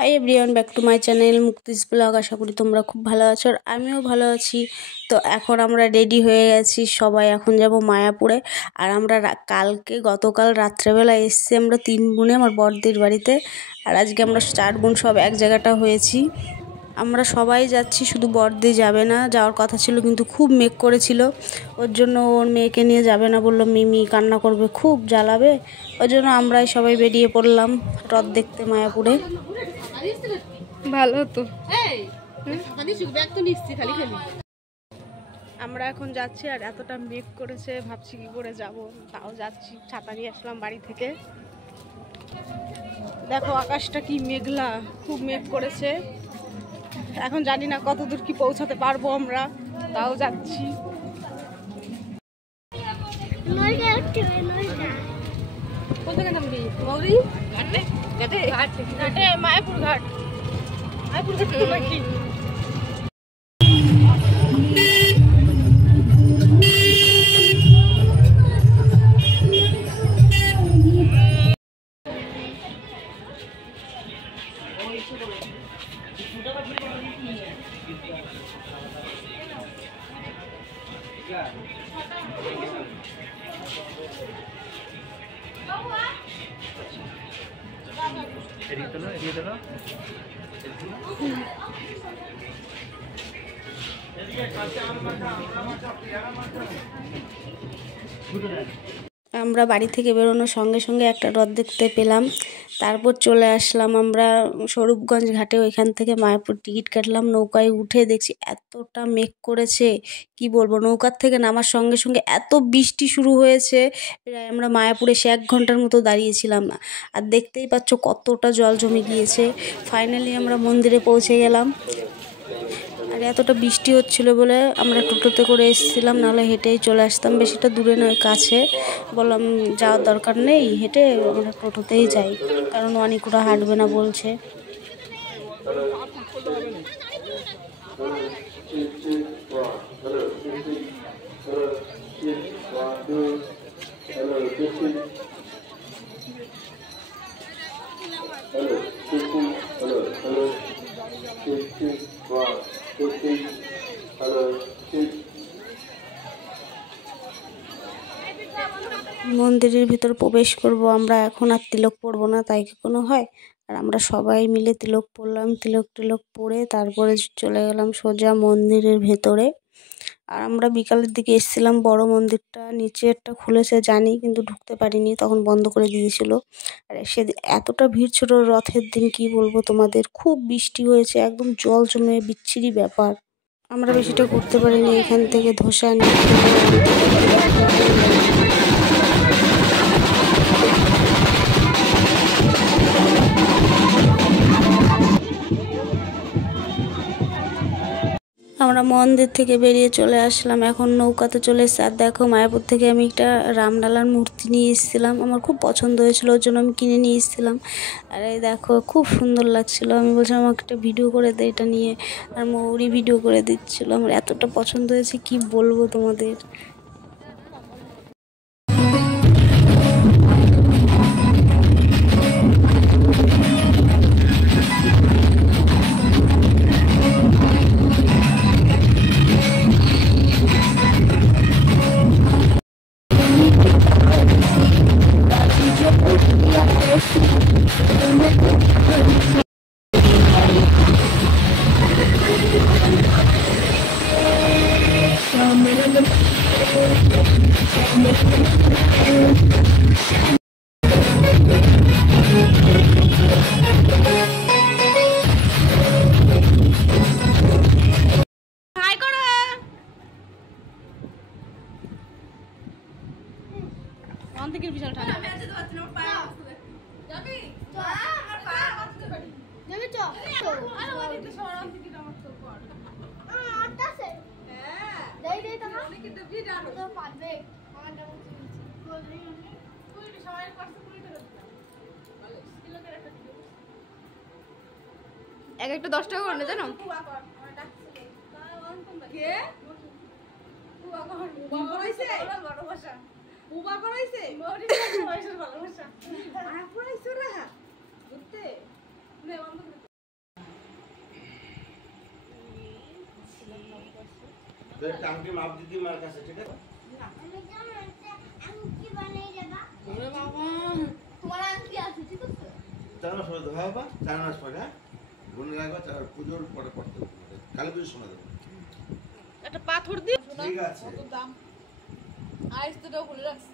High everyone, back to my channel মুক্তিস vlog. আশা করি তোমরা খুব ভালো আছো আর আমিও ভালো আছি। তো এখন আমরা রেডি হয়ে গেছি সবাই, এখন যাব মায়াপুরে। আর আমরা গতকাল রাত্রেবেলা এসছি আমরা 3 বোনে আমার বড়দির বাড়িতে। আর আজকে আমরা 4 বোন সব এক জায়গাটা হয়েছি। আমরা সবাই যাচ্ছি, শুধু বড়দি যাবে না, যাওয়ার কথা ছিল কিন্তু খুব মেঘ করেছিল, ওর জন্য ওর মেয়েকে নিয়ে যাবে না, বললো মিমি কান্না করবে, খুব জ্বালাবে। ওই জন্য আমরাই সবাই বেরিয়ে পড়লাম রথ দেখতে মায়াপুরে। ভালো তো আমরা এখন যাচ্ছি আর এতটা মেঘ করেছে, ভাবছি কি করে যাব, তাও যাচ্ছি। ছাতা নিয়ে আসলাম বাড়ি থেকে। দেখো আকাশটা কি মেঘলা, খুব মেঘ করেছে। এখন জানি না কতদূর কি পৌঁছাতে পারবো আমরা, তাও যাচ্ছি। কোথায় নামবি? মৌরি ঘাটে ঘাটে ঘাটে ঘাটে মায়াপুর ঘাট। মায়াপুর ঘাট নাকি? আমরা বাড়ি থেকে বেরোনোর সঙ্গে সঙ্গে একটা রথ দেখতে পেলাম। তারপর চলে আসলাম আমরা স্বরূপগঞ্জ ঘাটে। ওইখান থেকে মায়াপুর টিকিট কাটলাম। নৌকায় উঠে দেখছি এতটা মেঘ করেছে, কি বলবো। নৌকার থেকে নামার সঙ্গে সঙ্গে এত বৃষ্টি শুরু হয়েছে, প্রায় আমরা মায়াপুরে 1 ঘন্টার মতো দাঁড়িয়েছিলাম। আর দেখতেই পাচ্ছ কতটা জল জমে গিয়েছে। ফাইনালি আমরা মন্দিরে পৌঁছে গেলাম। আর এতটা বৃষ্টি হচ্ছিল বলে আমরা টোটোতে করে এসেছিলাম, নাহলে হেঁটেই চলে আসতাম। বেশিটা দূরে নয়, কাছে। বললাম যাওয়ার দরকার নেই, হেঁটে আমরা টোটোতেই যাই, কারণ অনেকটা হাঁটবে না বলছে। মন্দিরের ভিতর প্রবেশ করব আমরা এখন, আর তিলক পরবো না, তাই কি কোনো হয়? আর আমরা সবাই মিলে তিলক পরলাম। তিলক পরে তারপরে চলে গেলাম সোজা মন্দিরের ভেতরে। আর আমরা বিকালের দিকে এসেছিলাম। বড় মন্দিরটা নিচেরটা খুলেছে জানি, কিন্তু ঢুকতে পারিনি, তখন বন্ধ করে দিয়েছিল। আর সেদিন এতটা ভিড় ছিল রথের দিন, কি বলবো তোমাদের, খুব বৃষ্টি হয়েছে, একদম জল জমে বিচ্ছিরি ব্যাপার। আমরা বেশিটা ঘুরতে পারিনি। এখান থেকে ধোসা নিয়ে আমরা মন্দির থেকে বেরিয়ে চলে আসলাম। এখন নৌকাতে চলে এসেছি। আর দেখো মায়াপুর থেকে আমি একটা রামলালার মূর্তি নিয়ে এসেছিলাম, আমার খুব পছন্দ হয়েছিল, ওর জন্য আমি কিনে নিয়ে এসেছিলাম। আর এই দেখো খুব সুন্দর লাগছিল। আমি বলছিলাম আমাকে একটা ভিডিও করে দে এটা নিয়ে, আর মৌরি ভিডিও করে দিচ্ছিল। আমার এতটা পছন্দ হয়েছে কি বলবো তোমাদের। বিশাল ঠান্ডা এক একটা 10 টাকা করে জানো। বুবা করাইছে ভালোবাসা টাঙ্কি মাপ দিদি মার কাছে, ঠিক আছে? চার মাস পরে দেবো, হ্যাঁ বাবা, 4 মাস পরে, হ্যাঁ গুনে রাখবো, পুজোর পরে পড়তে দেবো, কালী পুজোর সময় দেবো। একটা পাথর দিয়ে ঠিক আছে। দাম আইস দুটো খুলে রাখছি।